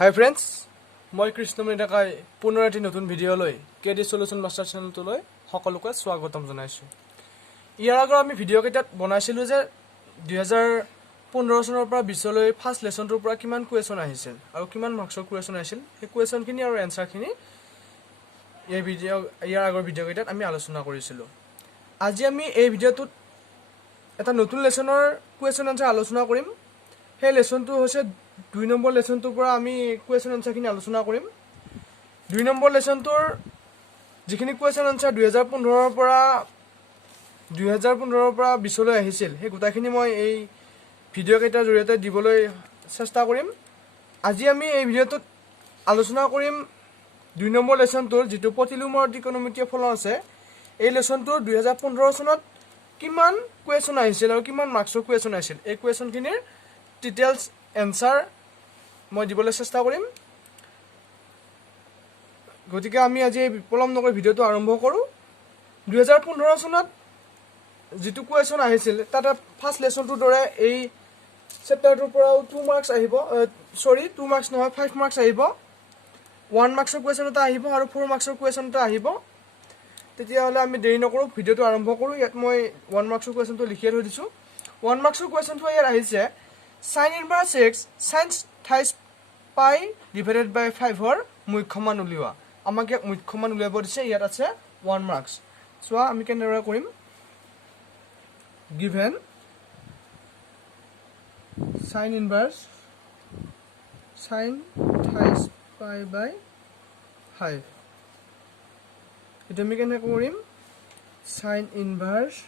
হাই friends, মই কৃষ্ণমণি ডেকাই পুনৰ এটি নতুন ভিডিঅ'লৈ কেডি সলিউশ্যন মাষ্টাৰ চেনেলটোলৈ সকলোকে স্বাগতম জনাইছোঁ। ইয়াৰ আগত আমি ভিডিঅ' কেইটাত বনাইছিলোঁ যে 2015 চনৰ পৰা 20 লৈ ফাৰ্ষ্ট লেছনটোৰ পৰা কিমান কুৱেশ্যন আহিছিল আৰু কিমান মাৰ্কছৰ কুৱেশ্যন আহিছিল, সেই কুৱেশ্যনখিনি আৰু এনচাৰখিনি ইয়াৰ আগৰ ভিডিঅ' কেইটাত আমি আলোচনা কৰিছিলোঁ। আজি আমি এই ভিডিঅ'টোত এটা নতুন লেছনৰ কুৱেশ্যন এনচাৰ আলোচনা কৰিম। সেই লেছনটো হৈছে 2 নম্বৰ লেছনটোৰ পৰা আমি কুৱেশ্যন এনচাৰখিনি আলোচনা কৰিম। 2 নম্বৰ লেছনটোৰ যিখিনি কুৱেশ্যন এনচাৰ 2015 পৰা 20 লৈ আহিছিল, সেই গোটেইখিনি মই এই ভিডিঅ' কেইটাৰ জৰিয়তে দিবলৈ চেষ্টা কৰিম। আজি আমি এই ভিডিঅ'টোত আলোচনা কৰিম 2 নম্বৰ লেছনটোৰ যিটো প্ৰতিলোমৰ ত্ৰিকোণমিতিয় ফলন আছে। এই লেছনটোৰ 2015 চনত কিমান কুৱেশ্যন আহিছিল আৰু কিমান মাৰ্কছৰ কুৱেশ্যন আহিছিল, এই কুৱেশ্যনখিনিৰ ডিটেইলছ এনচাৰ মই দিবলৈ চেষ্টা কৰিম। গতিকে আমি আজি এই পলম নকৰি ভিডিঅ'টো আৰম্ভ কৰোঁ। 2015 চনত যিটো কুৱেশ্যন আহিছিল তাতে ফাৰ্ষ্ট লেছনটোৰ দৰে এই চেপ্টাৰটোৰ পৰাও 2 মাৰ্কছ আহিব, 2 মাৰ্কছ নহয় 5 মাৰ্কছ আহিব। 1 মাৰ্কছৰ কুৱেশ্যন এটা আহিব আৰু 4 মাৰ্কছৰ কুৱেশ্যন এটা আহিব। তেতিয়াহ'লে আমি দেৰি নকৰোঁ, ভিডিঅ'টো আৰম্ভ কৰোঁ। ইয়াত মই 1 মাৰ্কছৰ কুৱেশ্যনটো লিখিয়ে থৈ দিছোঁ। 1 মাৰ্কছৰ কুৱেশ্যনটো ইয়াত আহিছে sin inverse x sin 28 পাই ডিভাইডেড বাই 5ৰ মুখ্যমান উলিওৱা। আমাক ইয়াক মুখ্যমান উলিয়াব দিছে, ইয়াত আছে 1 মাৰ্কছ। চোৱা আমি কেনেদৰে কৰিম। Given sin inverse sin 28 pi by 5, এইটো আমি কেনেকৈ কৰিম। sin inverse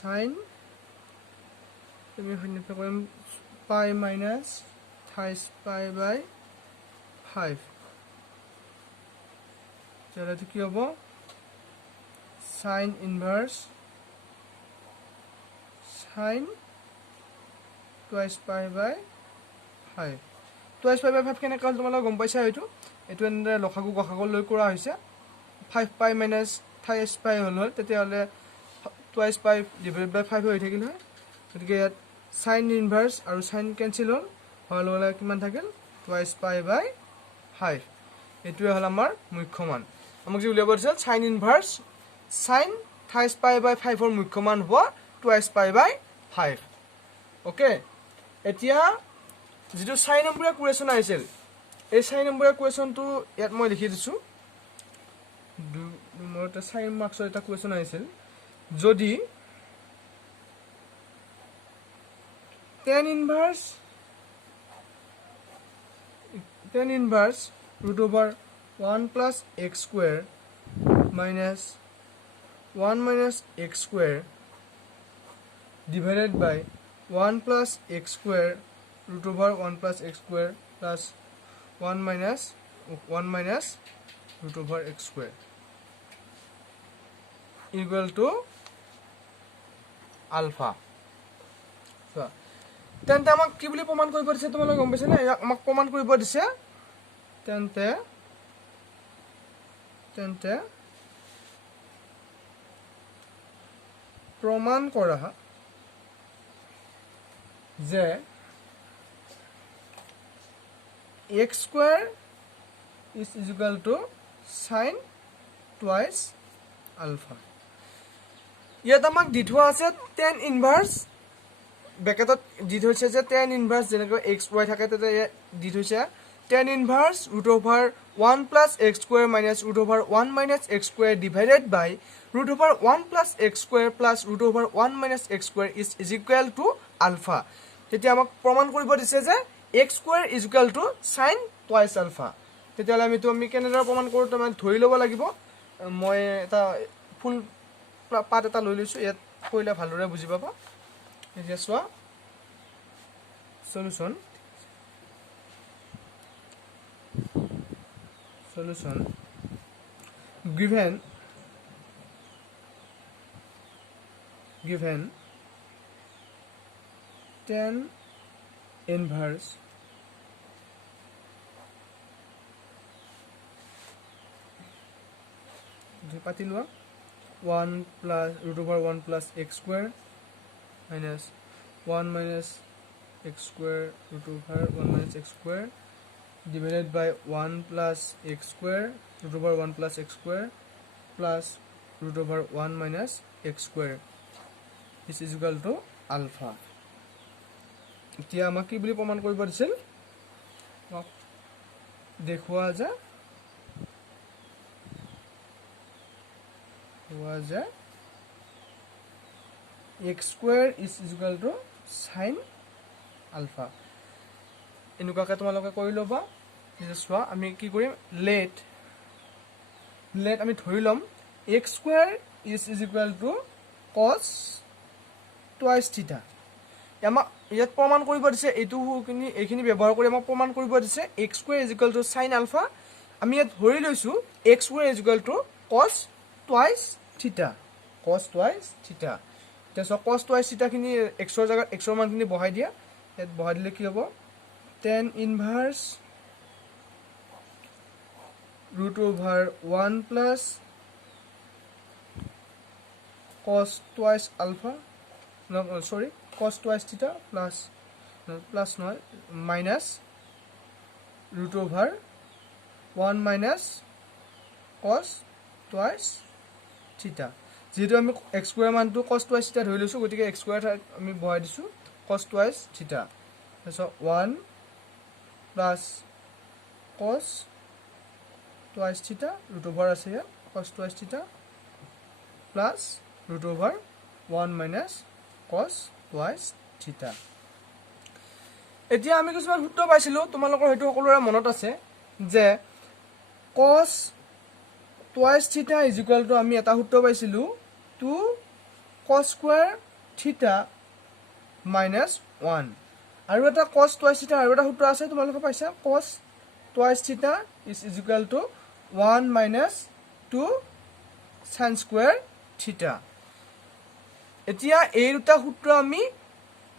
sin আমি কৰিম পাই মাইনাছ 28 পাই বাই 5, তেতিয়াহ'লে কি হ'ব sin inverse sin 2 pi by 5। 2 pi by 5 কেনেকৈ হ'ল তোমালোকে গম পাইছা হয়তো। এইটো এনেদৰে লসাগু গসাগু লৈ কৰা হৈছে। 5 পাই মাইনাছ 28 পাই হ'ল তেতিয়াহ'লে 2 পাই ডিভাইডেড বাই 5 হৈ থাকিল হয়। গতিকে ইয়াত sin ইনভাৰ্ছ আৰু sin কেঞ্চেল হ'ল, হোৱাৰ লগে লগে কিমান থাকিল 2 পাই বাই 5। এইটোৱে হ'ল আমাৰ মুখ্যমান। আমাক যি উলিয়াব দিছিল sin inverse sin 28 pi by 5ৰ মুখ্যমান হ'ব 2 পাই বাই 5। অ'কে, এতিয়া যিটো 4 নম্বৰীয়া কুৱেশ্যন আহিছিল, এই 4 নম্বৰীয়া কুৱেশ্যনটো ইয়াত মই লিখি দিছোঁ। 4 মাৰ্কছৰ এটা কুৱেশ্যন আহিছিল। যদি tan inverse root over 1 plus x square minus 1 minus x square divided by 1 plus x square root over 1 plus x square plus 1 minus root over x square equal to alpha. তেন্তে আমাক কি বুলি প্ৰমাণ কৰিব দিছে তোমালোকে গম পাইছা নে? আমাক প্ৰমাণ কৰিব দিছে তেন্তে প্ৰমাণ কৰা যে x square is equal to sin twice alpha. ইয়াত আমাক দি থোৱা আছে tan inverse, ব্ৰেকেটত দি থৈছে যে tan inverse যেনেকৈ x y থাকে তাতে দি থৈছে tan inverse root over 1 plus x square minus root over 1 minus x square divided by root over 1 plus x square plus root over 1 minus x square is equal to alpha. তেতিয়া আমাক প্ৰমাণ কৰিব দিছে যে x square is equal to sin twice alpha. তেতিয়াহ'লে আমি কেনেদৰে প্ৰমাণ কৰোঁ তাৰমানে ধৰি ল'ব লাগিব। মই এটা ফুল পাত এটা লৈ লৈছোঁ, ইয়াত কৰিলে ভালদৰে বুজি পাবা। এতিয়া চোৱা solution given tan inverse পাতি লোৱা 1 plus root over 1 plus x square minus 1 minus x square root over 1 minus x square divided by 1 plus x square root over 1 plus x square plus root over 1 minus x square. This is equal to alpha. এতিয়া আমাক কি বুলি প্ৰমাণ কৰিব দিছিল দেখুৱা যে x square is equal to sin alpha. এনেকুৱাকৈ তোমালোকে কৰি ল'বা যে চোৱা আমি কি কৰিম লেট আমি ধৰি ল'ম x square is equal to cos twice theta. আমাক ইয়াত প্ৰমাণ কৰিব দিছে এইখিনি ব্যৱহাৰ কৰি আমাক প্ৰমাণ কৰিব দিছে x square is equal to sin alpha. আমি ইয়াত ধৰি লৈছো x square is equal to cos twice theta. এতিয়া চোৱা cos twice theta খিনি x ৰ জাগাত x ৰ মানখিনি বহাই দিয়া ইয়াত বহাই দিলে কি হ'ব tan inverse root over 1 plus cos twice alpha cos twice theta plus minus root over 1 minus cos twice theta. যেহেতু আমি x square মানটো cos twice theta ধৰি লৈছো গতিকে x square আমি বহাই দিছো cos twice theta. So 1 plus cos twice theta root over আছে ইয়াত cos twice theta plus root over 1 minus cos twice theta. এতিয়া আমি কিছুমান সূত্ৰ পাইছিলো তোমালোকৰ হেতু সকলোৰে মনত আছে যে cos twice theta is equal to আমি এটা সূত্ৰ পাইছিলো 2 cos square theta minus 1 আৰু এটা cos twice theta আৰু এটা সূত্ৰ আছে তোমালোকে পাইছা cos twice theta is equal to 1 minus 2 sin square theta. এতিয়া এই দুটা সূত্ৰ আমি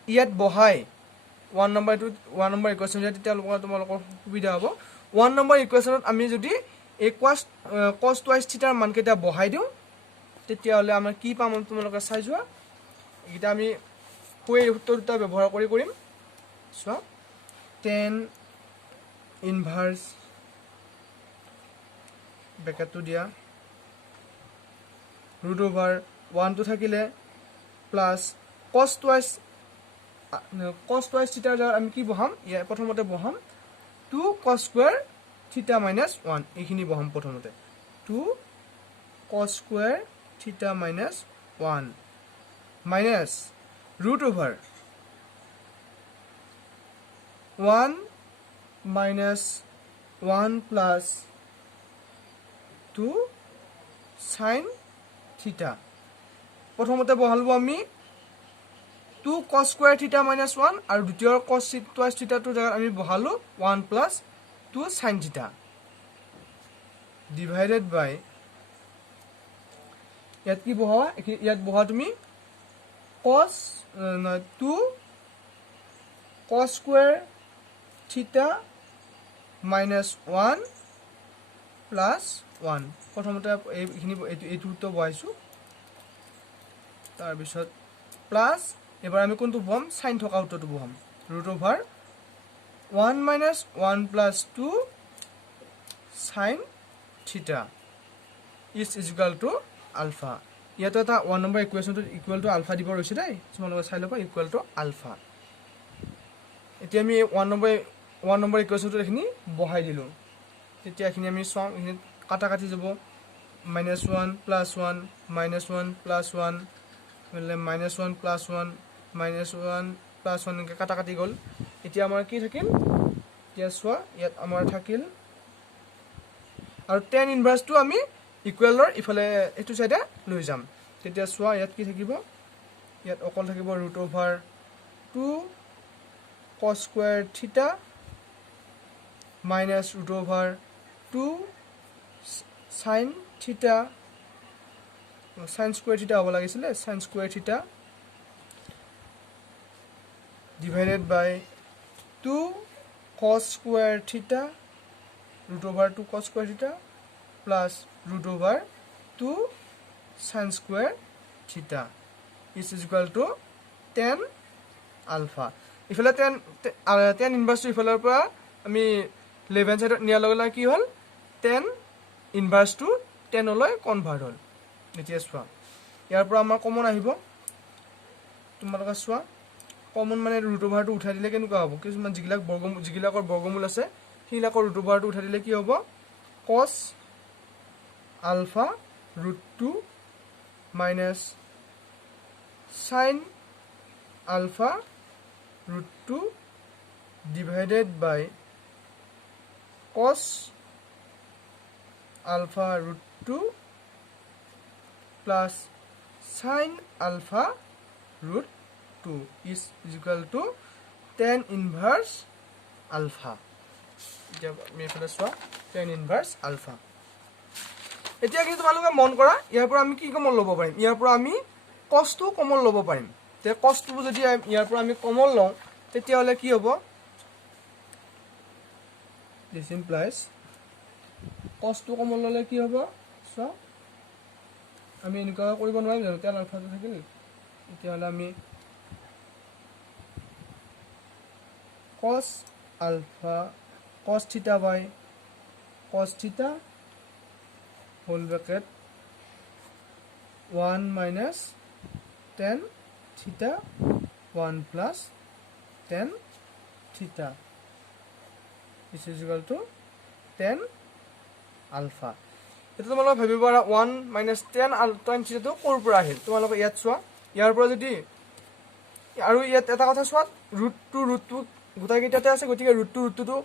ইয়াত বহাই 1 নম্বৰ ইকুৱেশ্যন তেতিয়া তোমালোকৰ সুবিধা হ'ব 1 নম্বৰ ইকুৱেশ্যনত আমি যদি এই cos twice theta ৰ মানকেইটা বহাই দিওঁ তেতিয়া হলে আমাৰ কি পাম তোমালোকে চাই যোৱা এটা আমি এই সূত্ৰ দুটা ব্যৱহাৰ কৰিম চোৱা tan inverse ব্ৰেকেটটো দিয়া root over 1 টো থাকিলে plus cos twice theta ৰ আমি কি বহাম ইয়া প্ৰথমতে বহাম 2 cos square theta minus 1 এইখিনি বহাম প্ৰথমতে 2 cos square theta minus 1 minus root over 1 minus 1 plus 2 sin theta. প্ৰথমতে বহালব আমি 2 cos square theta minus 1 আৰু দ্বিতীয় cos twice theta টো জায়গা আমি বহালো 1 plus 2 sin theta divided by ইয়াত কি বহাবা ইয়াত বহা তুমি cos 2 cos square theta minus 1 plus 1 প্ৰথমতে এইখিনি এইটো বহাইছো তাৰ পিছত প্লাস এবাৰ আমি কোনটো বহাম sin থকা উত্তৰটো বহাম root over 1 minus 1 plus 2 sin theta is equal to alpha. ইয়াতো এটা 1 নম্বৰ ইকুৱেশ্যনটো ইকুৱেল টু আলফা দিব ৰৈছে দেই তোমালোকে চাই ল'বা ইকুৱেল টু আলফা. এতিয়া আমি 1 নম্বৰ ইকুৱেশ্যনটো এখিনি বহাই দিলো তেতিয়া এখিনি আমি সম এখিনি কাটা কাটি যাব -1 plus 1 -1 plus 1 মানে -1 plus 1 -1 plus 1 এনেকৈ কাটা কাটি গ'ল এতিয়া আমাৰ কি থাকিল এতিয়া চোৱা ইয়াত আমাৰ থাকিল আৰু tan ইনভাৰ্স টো আমি ইকুৱেলৰ ইফালে এটো সাইডে লৈ যাম তেতিয়া চোৱা ইয়াত কি থাকিব ইয়াত অকল থাকিব root over 2 cos square theta minus root over 2 sin theta sin square theta হ'ব লাগিছিলে sin square theta divided by 2 cos square theta root over 2 cos square theta plus root over 2 sin square theta is equal to tan alpha. ইফালে tan ইনভাৰ্সটো ইফালৰ পৰা আমি left hand সাইডত নিয়াৰ লগে লগে কি হ'ল tan ইনভাৰ্সটো tan লৈ কনভাৰ্ট হ'ল এতিয়া চোৱা ইয়াৰ পৰা আমাৰ কমন আহিব তোমালোকে চোৱা কমন মানে ৰুট ওভাৰটো উঠাই দিলে কেনেকুৱা হ'ব কিছুমান যিগিলাকৰ বৰ্গমূল আছে সেইবিলাকৰ ৰুট ওভাৰটো উঠাই দিলে কি হ'ব cos alpha root 2 minus sin alpha root 2 divided by cos alpha root 2 plus sin alpha root 2 is equal to tan inverse alpha. जब मैं फिर सोआ tan inverse alpha. এতিয়া কিন্তু তোমালোকে মন কৰা ইয়াৰ পৰা আমি কি কমন ল'ব পাৰিম ইয়াৰ পৰা আমি cos টো কমন ল'ব পাৰিম তে cos টো যদি ইয়াৰ পৰা আমি কমন লওঁ তেতিয়া হলে কি হ'ব this implies cos টো কমন ল'লে কি হ'ব সো আমি এনেকুৱা কৰিব নোৱাৰিম জানো tan alpha টো থাকিল এতিয়া হলে আমি cos alpha cos theta by cos theta whole bracket 1 minus tan theta 1 plus tan theta is equal to tan alpha এটা তোমালোকে ভাবিব পাৰা 1 minus tan theta টো কোৰ পৰা আহিল তোমালোকে ইয়াত চোৱা ইয়াৰ পৰা যদি আৰু ইয়াত এটা কথা চোৱা √2 গোটাকেইটাতে আছে গতিকে √2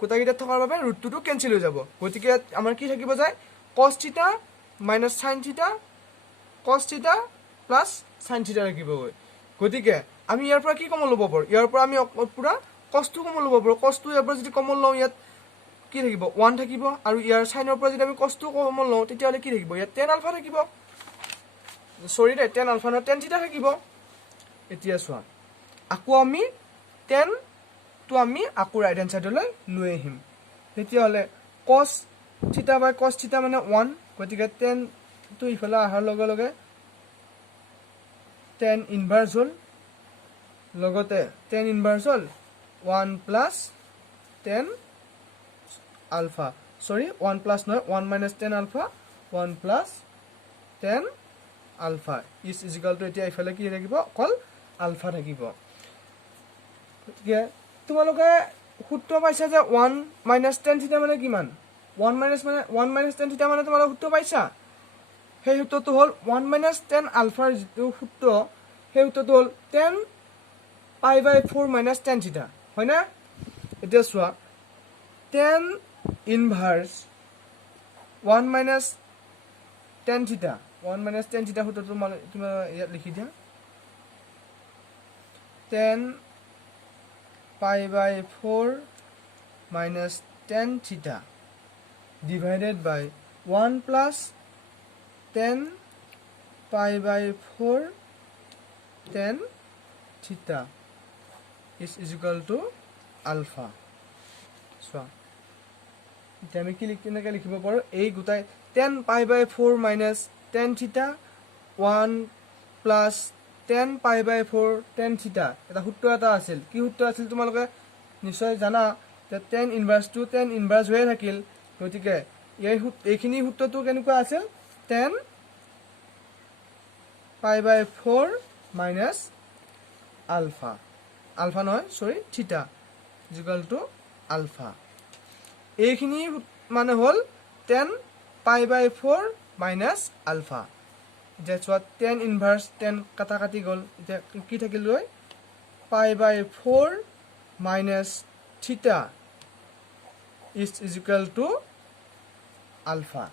গোটাকেইটা থকাৰ বাবে √2 কেনসেল হৈ যাব গতিকে আমাৰ কি থাকিব যায় cos theta minus sin theta cos theta plus sin theta থাকিব গতিকে আমি ইয়াৰ পৰা কি কমন ল'ব পাৰো ইয়াৰ পৰা আমি পুৰা cos টো কমন ল'ব পাৰো cos টো ইয়াৰ পৰা যদি কমন লওঁ ইয়াত কি থাকিব 1 থাকিব আৰু ইয়াৰ sin ৰ পৰা যদি আমি cos টো কমন লওঁ তেতিয়া হলে কি থাকিব ইয়াত tan alpha থাকিব সৰি দে tan alpha ন tan theta থাকিব এতিয়া চোৱা আকৌ আমি tan তো আমি আকৌ ৰাইট হ্যান্ড সাইডলৈ লৈ আহিম তেতিয়া হলে cos theta by cos theta মানে 1 গতিকে tan তো ইফালে আহাৰ লগে লগে tan ইনভার্স হল লগতে tan ইনভার্স হল 1 plus tan alpha sorry 1 plus নহয় 1 minus tan alpha 1 plus tan alpha is equal to এতিয়া ইফালে কি থাকিব অকল alpha থাকিব গতিকে তোমালোকে সূত্ৰ পাইছা যে 1 minus tan theta মানে কিমান 1 minus tan theta মানে তোমালোকে সূত্ৰ পাইছা সেই সূত্ৰটো হল 1 minus tan alpha ৰ যিটো সূত্ৰ সেই সূত্ৰটো হল tan pi by 4 minus tan theta হয় না এতিয়া চোৱা tan inverse 1 minus tan theta সূত্ৰটো মানে তুমি ইয়াত লিখি দিয়া tan pi by 4 minus tan theta divided by 1 plus tan pi by 4 tan theta is equal to alpha so এতিয়া আমি কি লিখিব পাৰো এই গুটাই tan pi by 4 minus tan theta 1 plus tan pi by 4 tan theta এটা সূত্ৰ এটা আছিল কি সূত্ৰ আছিল তোমালোকে নিশ্চয় জানা যে tan inverse to tan inverse হৈ থাকিল গতিকে এইখিনি সূত্ৰটো কেনেকুৱা আছিল tan pi by 4 minus alpha নহয় sorry theta is equal to alpha এইখিনি মানে হল tan pi by 4 minus alpha that's what tan inverse tan কাটা কাটি গল এটা কি থাকিল গৈ pi by 4 minus theta is equal to alpha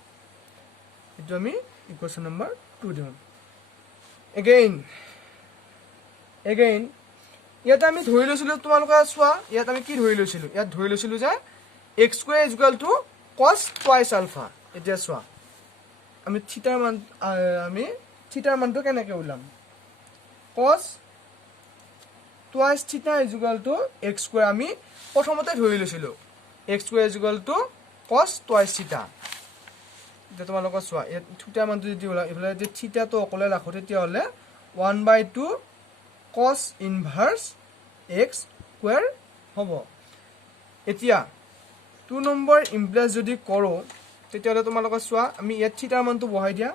itu আমি equation number 2 দিম again ইয়াত আমি ধৰি লৈছিলো তোমালোকে চোৱা ইয়াত আমি কি ধৰি লৈছিলো ইয়াত ধৰি লৈছিলো যে x square is equal to cos twice alpha এতিয়া চোৱা আমি থিটাৰ মানটো কেনেকৈ উলাম cos twice theta is equal to x square আমি প্ৰথমতে ধৰি লৈছিলো x square is equal to cos twice theta এতিয়া তোমালোকে চোৱা এই থিটাৰ মানটো যদি উলা ইফালে যদি থিটা তো অকলে ৰাখো তেতিয়া হলে 1/2 cos inverse এক্স স্কুৱেৰ হ'ব। এতিয়া 2 নম্বৰ ইমপ্লেছ যদি কৰোঁ তেতিয়াহ'লে তোমালোকে চোৱা আমি ইয়াত থিটাৰ মানটো বহাই দিয়া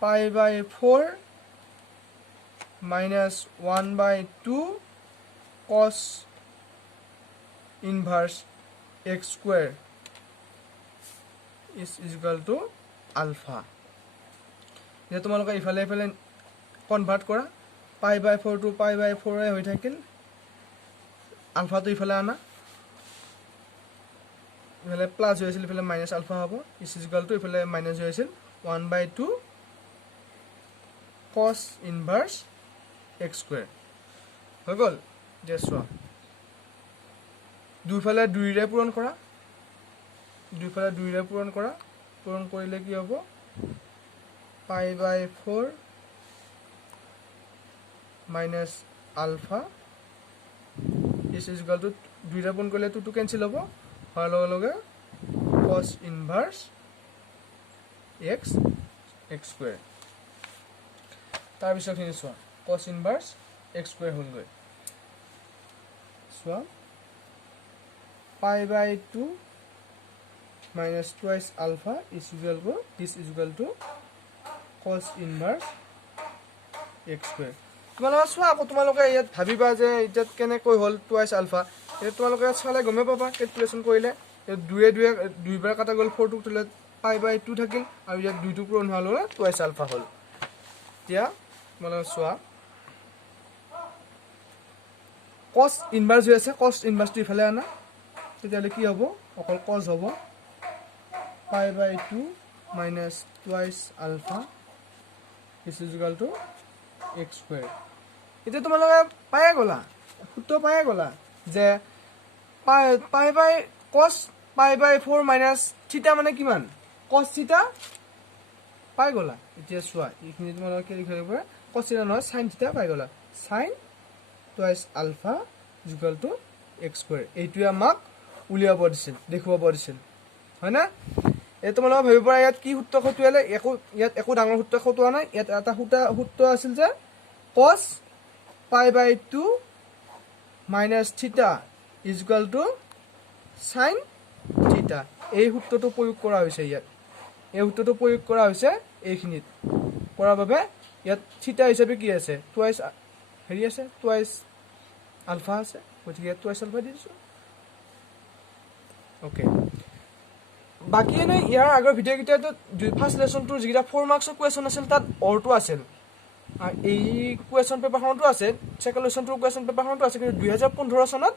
π/4 minus 1/2 cos inverse x square is equal to alpha। এতিয়া তোমালোকে ইফালে ইফালে কনভাৰ্ট কৰা π/4 টো π/4 হৈ থাকিল, আলফাটো ইফালে আনা, ইফালে প্লাস হৈ আছিল ইফালে মাইনাস আলফা হ'ব, is equal to ইফালে মাইনাস হৈ আছিল 1/2 cos ইনভাৰ্স এক্স স্কুৱেৰ হৈ গ'ল। এতিয়া চোৱা দুইফালে 2ৰে পূৰণ কৰা, দুইফালে 2ৰে পূৰণ কৰা, পূৰণ কৰিলে কি হ'ব π/4 minus alpha is equal to 2ৰে পূৰণ কৰিলে 2 কেনসেল হ'ব, হোৱাৰ লগে লগে cos ইনভাৰ্স এক্স স্কুৱেৰ। তাৰপিছত খিনি চোৱা cos ইনভাৰ্স এক্স স্কুৱেৰ হ'লগৈ। চোৱা π/2 minus twice alpha is equal to cos inverse x square। তোমালোকে চোৱা আকৌ তোমালোকে ইয়াত ভাবিবা যে ইয়াত কেনেকৈ হ'ল টুৱাইছ আলফা, এতিয়া তোমালোকে চালে গমে পাবা কেলকুলেশ্যন কৰিলে দুইবাৰ কাটা গ'ল, 4 টো তুলে π/2 থাকিল আৰু ইয়াত 2 টো পূৰণ হোৱাৰ লগে টুৱাইছ আলফা হ'ল। এতিয়া তোমালোকে চোৱা cos ইনভাৰ্স হৈ আছে, cos ইনভাৰ্সটো ইফালে আনা, তেতিয়াহ'লে কি হ'ব অকল cos হ'ব π/2 minus twice alpha is equal to x square। এতিয়া তোমালোকে পাই গলা, সূত্ৰ পাই গলা যে cos π/4 minus থিটা মানে কিমান, cos থিটা পাই গলা। এতিয়া চোৱা এইখিনি তোমালোকে কি লিখিব লাগিব, cos থিটা নহয় sin থিটা পাই গলা, sin twice alpha is equal to x square। এইটোৱে আমাক উলিয়াব দিছিল, দেখুৱাব দিছিল, হয় না? এই তোমালোকে ভাবিব পৰা ইয়াত কি সূত্ৰ খটুৱালে, ইয়াত একো ডাঙৰ সূত্ৰ খটুৱা নাই, ইয়াত এটা সূত্ৰ আছিল যে cos π/2 minus থিটা is equal to sin থিটা। এই সূত্ৰটো প্ৰয়োগ কৰা হৈছে ইয়াত, এই সূত্ৰটো প্ৰয়োগ কৰা হৈছে এইখিনিত, কৰাৰ বাবে ইয়াত থিটা হিচাপে কি আছে টুৱাইছ হেৰি আছে, টুৱাইছ আলফা আছে, গতিকে ইয়াত টুৱাইছ আলফা দি দিছোঁ। অ'কে, বাকী এনে ইয়াৰ আগৰ ভিডিঅ'কেইটাতো ফাৰ্ষ্ট লেচনটোৰ যিকেইটা 4 মাৰ্কছৰ কুৱেশ্যন আছিল তাত অৰটো আছিল, এই কুৱেশ্যন পেপাৰখনতো আছে, ছেকেণ্ড লেচনটোৰ কুৱেশ্যন পেপাৰখনতো আছে, কিন্তু 2015 চনত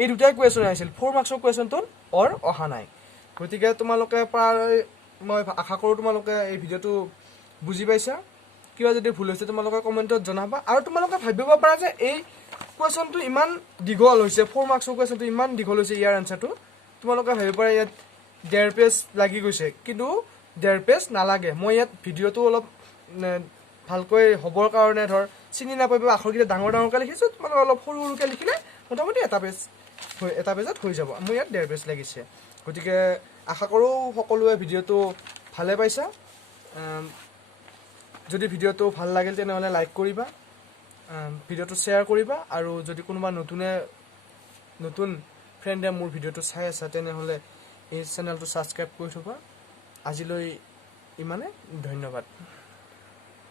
এই দুটাই কুৱেশ্যন আহিছিল, 4 মাৰ্কছৰ কুৱেশ্যনটোত অৰ অহা নাই। গতিকে তোমালোকে প্ৰায় মই আশা কৰোঁ তোমালোকে এই ভিডিঅ'টো বুজি পাইছা, কিবা যদি ভুল হৈছে তোমালোকে কমেণ্টত জনাবা। আৰু তোমালোকে ভাবিব পাৰা যে এই কুৱেশ্যনটো ইমান দীঘল হৈছে, 4 মাৰ্কছৰ কুৱেশ্যনটো ইমান দীঘল হৈছে, ইয়াৰ এনচাৰটো তোমালোকে ভাবিব পাৰা ইয়াত 1.5 পেজ লাগি গৈছে, কিন্তু 1.5 পেজ নালাগে। মই ইয়াত ভিডিঅ'টো অলপ ভালকৈ হ'বৰ কাৰণে ধৰ চিনি নাপাব আখৰকেইটা ডাঙৰ ডাঙৰকৈ লিখিছোঁ, তোমালোকে অলপ সৰু সৰুকৈ লিখিলে মোটামুটি এটা পেজত হৈ যাব। মোৰ ইয়াত 1.5 পেজ লাগিছে, গতিকে আশা কৰোঁ সকলোৱে ভিডিঅ'টো ভালে পাইছা। যদি ভিডিঅ'টো ভাল লাগিল তেনেহ'লে লাইক কৰিবা, ভিডিঅ'টো শ্বেয়াৰ কৰিবা, আৰু যদি কোনোবা নতুন ফ্ৰেণ্ডে মোৰ ভিডিঅ'টো চাই আছা তেনেহ'লে এই চেনেলটো ছাবস্ক্ৰাইব কৰি থবা। আজিলৈ ইমানে, ধন্যবাদ।